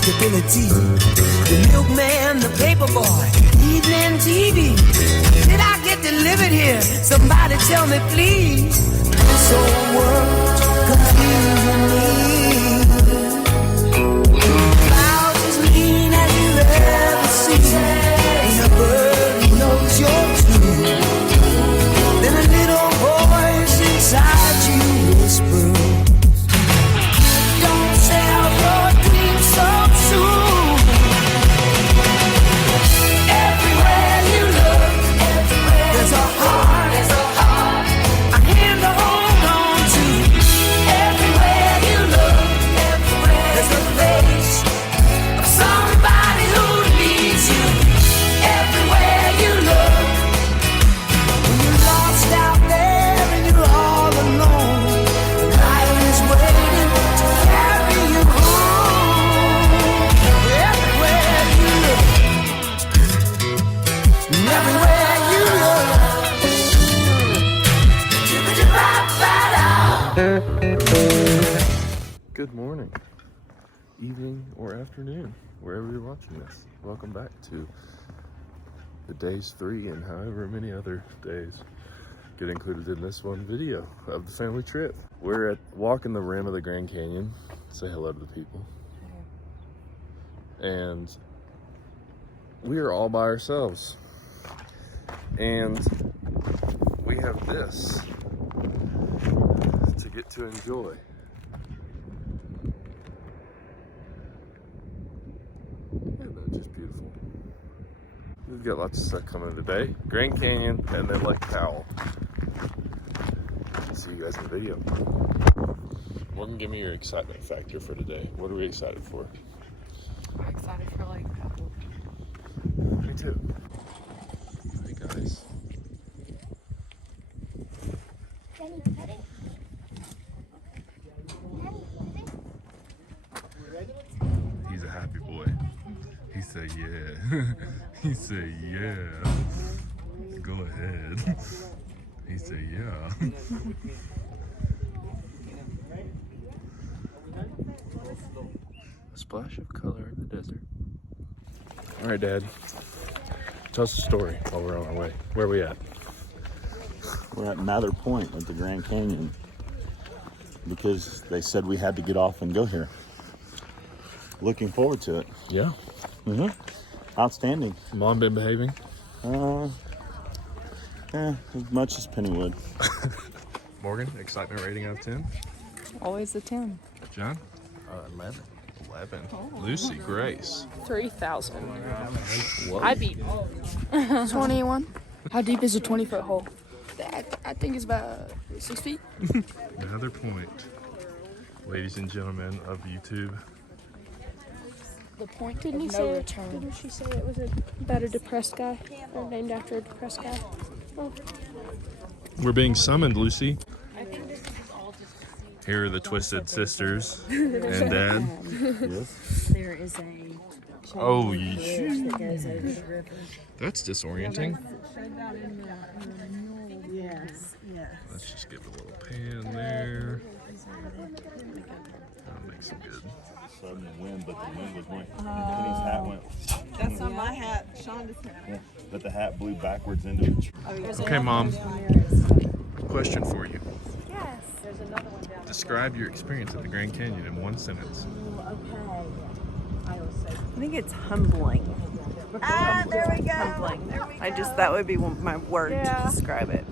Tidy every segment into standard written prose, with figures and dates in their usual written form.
stability. The milkman, the paper boy, evening TV. Did I get delivered here? Somebody tell me, please. This whole world confusing me. Clouds as mean as you ever seen. Ain't a bird who knows you're true. Then a little voice inside you whispers, don't sell your dreams so soon. Everywhere you look, there's a heart, a hand to hold on to. Everywhere you look, there's a face of somebody who needs you. Everywhere you look, when you're lost out there and you're all alone, life is waiting to carry you home. Everywhere you look, and everywhere you look, Good morning, evening, or afternoon, wherever you're watching this. Welcome back to the days 3 and however many other days get included in this one video of the family trip. We're walking the rim of the Grand Canyon. Say hello to the people. And we are all by ourselves. And we have this to get to enjoy. Isn't that just beautiful? We've got lots of stuff coming today. Grand Canyon and then Lake Powell. See you guys in the video. Morgan, give me your excitement factor for today. What are we excited for? I'm excited for Lake Powell. Me too. Hey guys. He's a happy boy. He said yeah. He said yeah. Go ahead. He said yeah. A splash of color in the desert. All right, Dad. Tell us a story while we're on our way. Where are we at? We're at Mather Point at the Grand Canyon because they said we had to get off and go here. Looking forward to it. Yeah. Outstanding. Mom been behaving? As much as Pennywood. Morgan, excitement rating out of 10? Always a 10. John? 11. 11. Lucy, Grace? 3,000. Whoa. I beat 21. How deep is a 20-foot hole? I think it's about 6 feet. Another point, ladies and gentlemen of YouTube. The point Didn't of you no say? return. Didn't she say it was about a depressed guy, or named after a depressed guy? Oh. We're being summoned, Lucy. Here are the Twisted Sisters and Dad. There is a Oh, that goes over the river. that's disorienting. Yes, yes. Let's just give it a little pan there. That'll make some good. Sudden wind, but the wind was going. Penny's hat went. That's on my hat. Shonda's hat. Yeah, but the hat blew backwards into the tree. Okay, Mom. Question for you. Yes. Describe your experience at the Grand Canyon in one sentence. I think it's humbling. there we go. Humbling. There we I go. just, that would be my word to describe it.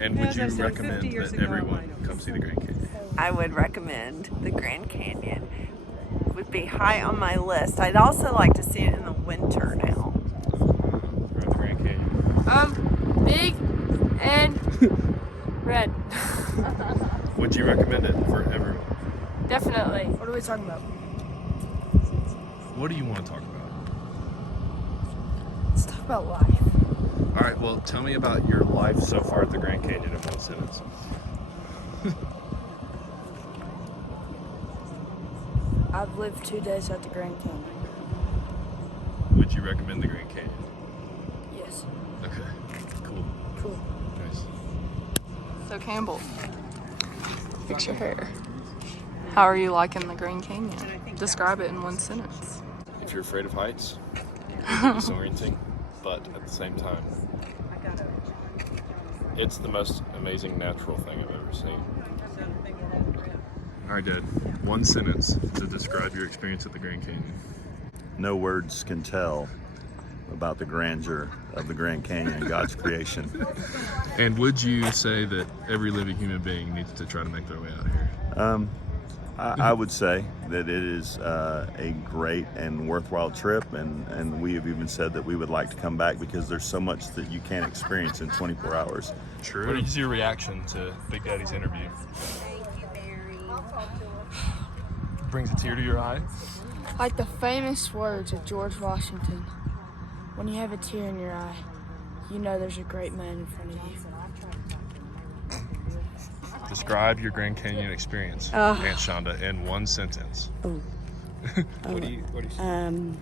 And would you recommend that everyone come see the Grand Canyon? I would recommend the Grand Canyon. Would be high on my list. I'd also like to see it in the winter now. We're at the Grand Canyon. Big and red. Would you recommend it for everyone? Definitely. What are we talking about? What do you want to talk about? Let's talk about life. All right, well, tell me about your life so far at the Grand Canyon in one sentence. I've lived 2 days at the Grand Canyon. Would you recommend the Grand Canyon? Yes. Okay, cool. Cool. Nice. So Campbell, fix your hair. How are you liking the Grand Canyon? Describe it in one sentence. If you're afraid of heights, it's disorienting, but at the same time, it's the most amazing natural thing I've ever seen. All right, Dad. One sentence to describe your experience at the Grand Canyon. No words can tell about the grandeur of the Grand Canyon, God's creation. And would you say that every living human being needs to try to make their way out here? I would say that it is a great and worthwhile trip, and we have even said that we would like to come back because there's so much that you can't experience in 24 hours. True. What is your reaction to Big Daddy's interview? Brings a tear to your eye? Like the famous words of George Washington, when you have a tear in your eye, you know there's a great man in front of you. Describe your Grand Canyon experience, Aunt Shonda, in one sentence. What do you say?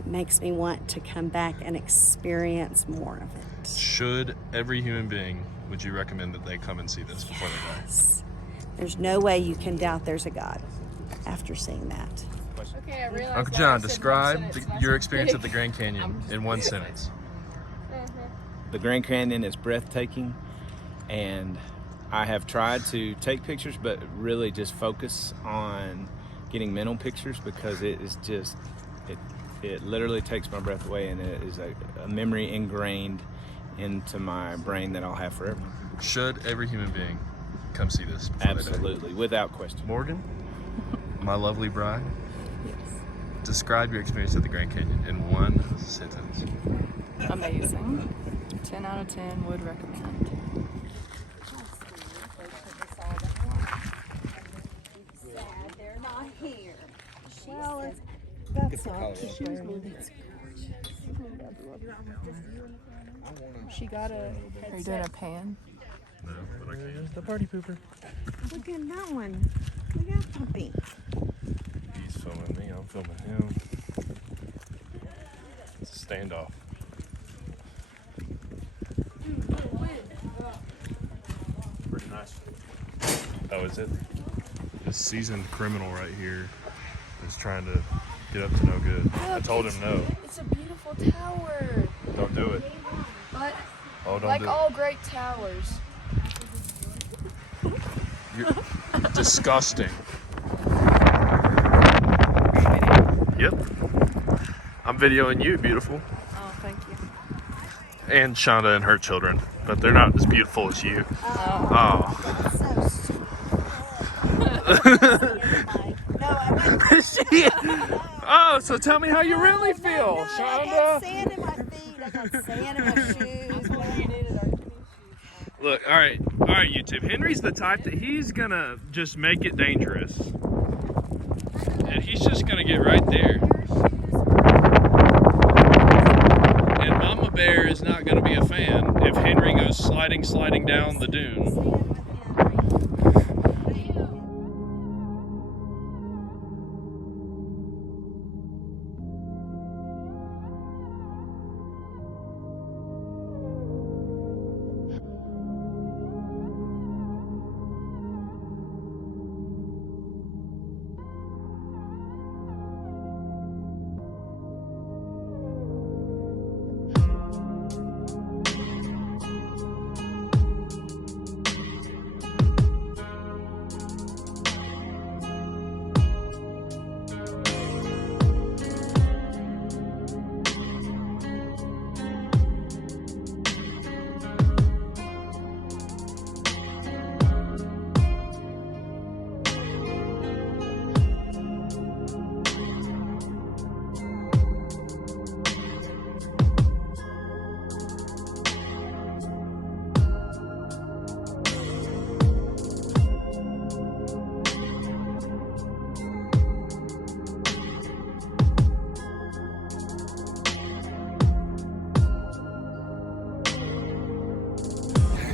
It makes me want to come back and experience more of it. Should every human being, would you recommend that they come and see this before they die? Yes. There's no way you can doubt there's a God after seeing that. Okay, I realized Uncle John, describe your experience at the Grand Canyon in one sentence. The Grand Canyon is breathtaking, and I have tried to take pictures, but really just focus on getting mental pictures because it is just, it literally takes my breath away, and it is a memory ingrained into my brain that I'll have forever. Should every human being come see this before they die? Absolutely, without question. Morgan, my lovely bride, describe your experience at the Grand Canyon in one sentence. Amazing. 10 out of 10 would recommend. They're not here. Well, that's not She got a Are you doing a pan? No, but I gotta use the party pooper. Look at that one. Look at Puppy. He's filming me, I'm filming him. It's a standoff. Pretty nice. Oh, is it? This seasoned criminal right here is trying to get up to no good. I told him no. It's a beautiful tower. Don't do it. But Oh, don't like do it. all great towers. You're disgusting. Yep. I'm videoing you, beautiful. Oh, thank you. And Shonda and her children. But they're not as beautiful as you. Oh. So stupid. Oh, so tell me how you really feel, I Shonda. got sand in my feet. I got sand in my shoes. Look, all right, YouTube. Henry's the type that he's gonna just make it dangerous. And he's just gonna get right there. And Mama Bear is not gonna be a fan if Henry goes sliding down the dune.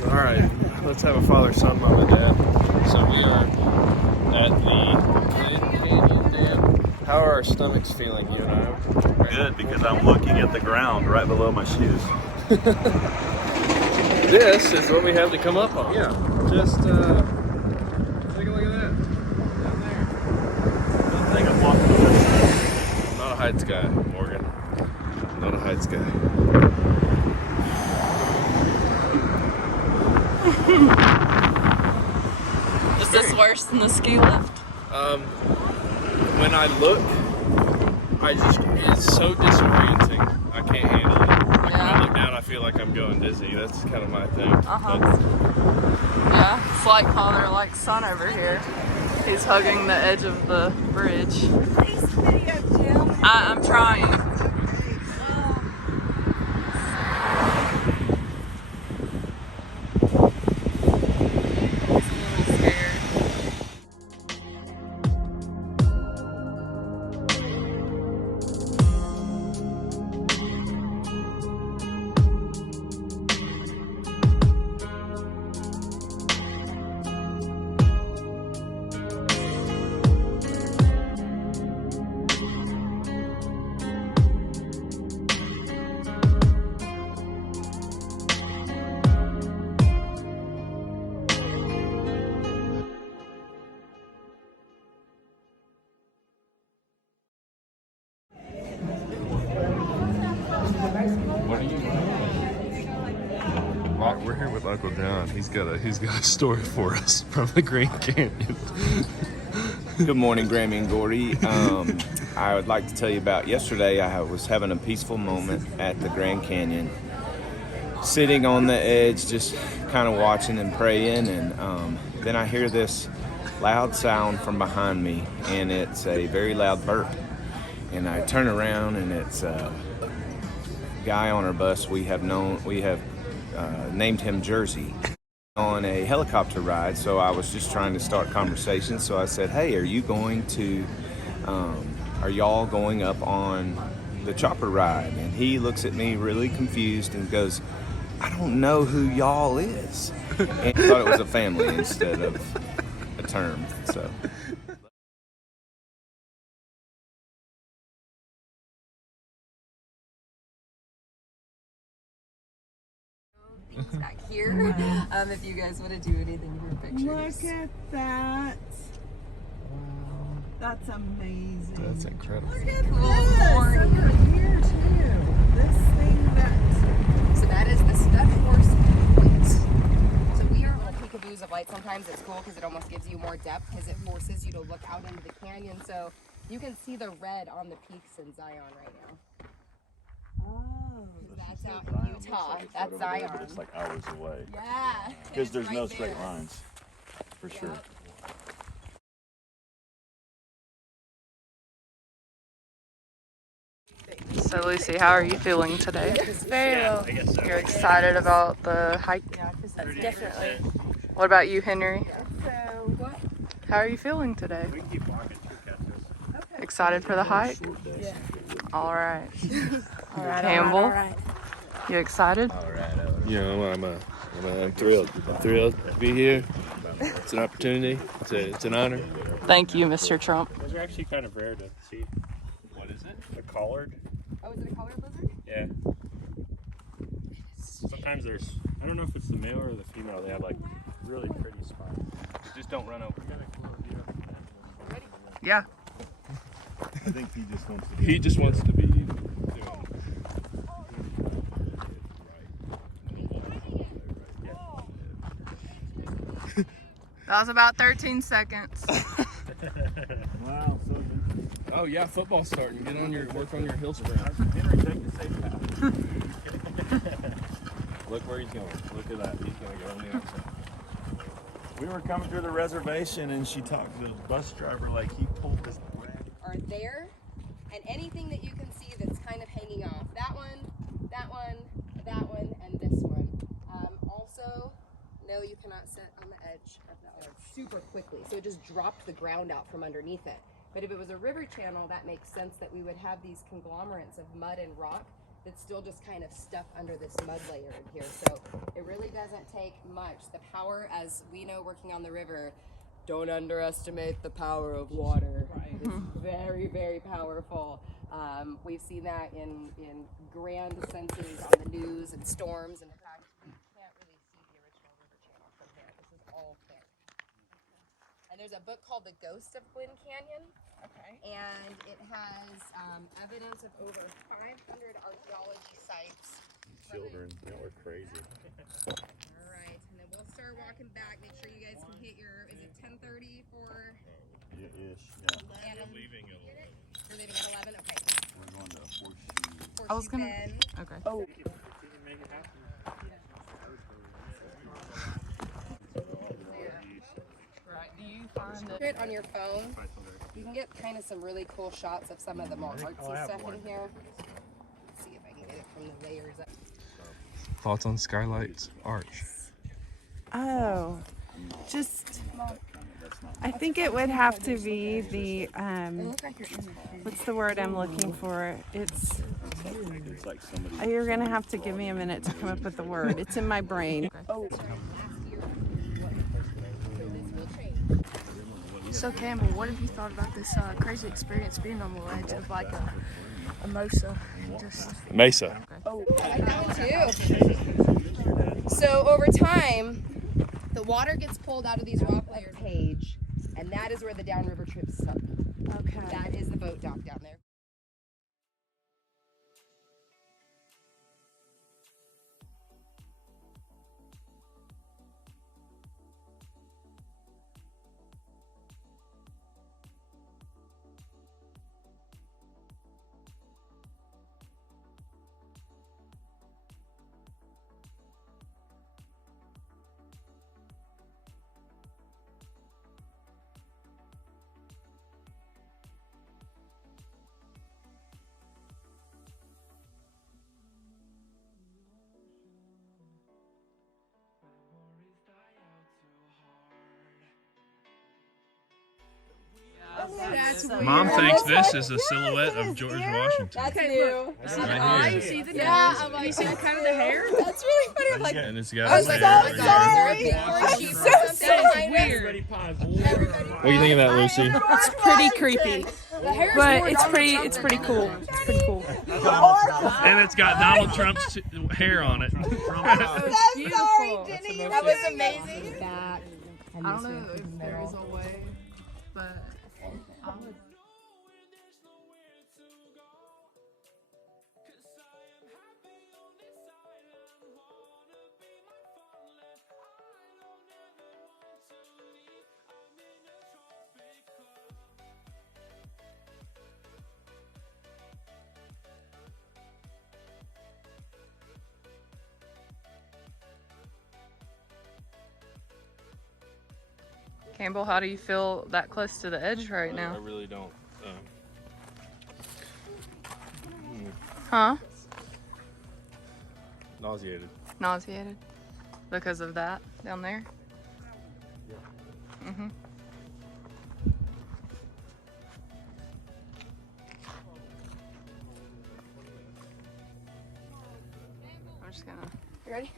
Alright, let's have a father, son, mom, and dad. So we are at the Grand Canyon Dam. How are our stomachs feeling, you and I? Good, because I'm looking at the ground right below my shoes. This is what we have to come up on. Yeah. Just take a look at that. Down there. Not a heights guy, Morgan. Not a heights guy. Is this worse than the ski lift? When I look, it's so disorienting. I can't handle it. Like when I look down, I feel like I'm going dizzy. That's kind of my thing. Yeah, it's like Father like son over here. He's hugging the edge of the bridge. I'm trying. What are you doing? We're here with Uncle John. He's got a story for us from the Grand Canyon. Good morning, Grammy and Gordy. I would like to tell you about yesterday. I was having a peaceful moment at the Grand Canyon, sitting on the edge, just kind of watching and praying, and then I hear this loud sound from behind me, and it's a very loud burp. And I turn around, and it's a guy on our bus we have named him Jersey, on a helicopter ride. So I was just trying to start conversation. So I said, "Hey, are y'all going up on the chopper ride?" And he looks at me really confused and goes, "I don't know who y'all is." And I thought it was a family instead of a term. So. Back here, if you guys want to do anything for pictures. Look at that. Wow. That's amazing. That's incredible. Look at this. Over here too. This thing So that is the stud horse point. So we are on peekaboos of light. Sometimes it's cool because it almost gives you more depth because it forces you to look out into the canyon. So you can see the red on the peaks in Zion right now. That's out in Utah. That's Zion. But it's like hours away. Yeah. Because there's no straight lines, for sure. So Lucy, how are you feeling today? Very well. You're excited about the hike? Definitely. What about you, Henry? So what? How are you feeling today? Excited for the hike? Yeah. All right. All right. Campbell? All right. You excited? I'm thrilled. I'm thrilled to be here. It's an opportunity. It's an honor. Thank you, Mr. Trump. Those are actually kind of rare to see. What is it? A collared. Oh, is it a collared lizard? Yeah. Sometimes there's, I don't know if it's the male or the female, they have like really pretty spots. Just don't run over. Yeah. I think he just wants to be. That was about 13 seconds. Wow, so Oh yeah, football's starting. Work on your hill sprint. Henry, take the safe path. Look where he's going. Look at that. He's gonna go on the outside. We were coming through the reservation and she talked to the bus driver like he pulled this Are there, and anything that you can see that's kind of hanging off. That one, that one, that one, and this one. Also, no, you cannot sit on the edge of that one super quickly. So it just dropped the ground out from underneath it. But if it was a river channel, that makes sense that we would have these conglomerates of mud and rock that's still just kind of stuck under this mud layer in here. So it really doesn't take much. The power, as we know working on the river, don't underestimate the power of water. Right. It's very, very powerful. We've seen that in grand senses on the news and storms. And in fact, we can't really see the original river channel from here. This is all And there's a book called The Ghost of Glen Canyon. Okay. And it has evidence of over 500 archaeology sites. Children, y'all are crazy. All right, and then we'll start walking back. Make sure you guys can hit your, is it 10:30 for? Yeah. We're leaving at 11, okay. We're going to Horseshoe. I was gonna. Bend. Okay. Oh. If you can make it happen. Right. Do you find that? It on your phone. You can get kind of some really cool shots of some of the more artsy stuff in here. Let's see if I can get it from the layers up. Thoughts on Skylight's arch? Oh, just, I think it would have to be the, what's the word I'm looking for? It's like somebody. you're going to have to give me a minute to come up with the word. It's in my brain. Oh. So Campbell, what have you thought about this crazy experience being on the ledge of like a Mesa? Mesa. Oh, I like that one too. So over time, the water gets pulled out of these rock layers page, and that is where the downriver trip starts. Okay. That is the boat dock down there. Mom thinks this is a silhouette of George Washington. That's new. Right here. See the Yeah, nose? I'm like, You see the kind of the hair? That's really funny. I'm like, And it's I got was his like, hair. oh my God, is there a big horseshoe or something behind us? Weird. What do you think of that, Lucy? It's pretty creepy, The hair is but more it's Donald pretty. Trump It's than pretty Donald cool. Trump. It's pretty cool. And it's got Donald Trump's hair on it. It's beautiful. That was amazing. I don't know if there is a way, but I would. Campbell, how do you feel that close to the edge right I now? really don't. Huh? Nauseated. Nauseated? Because of that down there? Mm-hmm. I'm just gonna... You ready?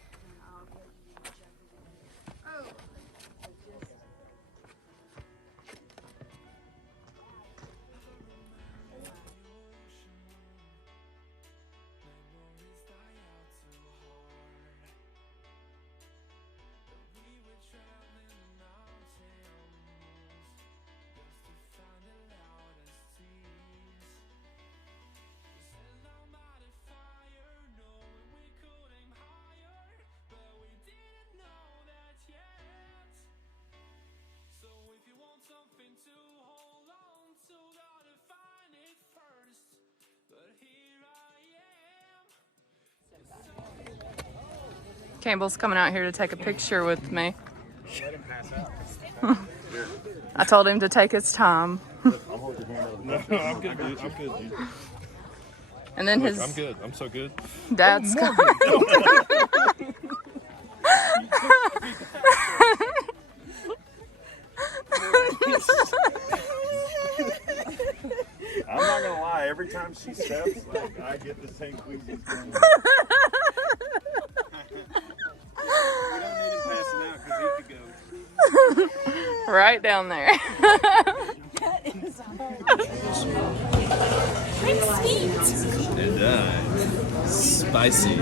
Campbell's coming out here to take a picture with me. I told him to take his time. No, I'm good, dude. I'm good, dude. And then Look, his I'm good. I'm so good. dad's coming. I'm not gonna lie. Every time she steps, like I get the same queasies going. We don't need him passing out because he could go. Right down there. And spicy.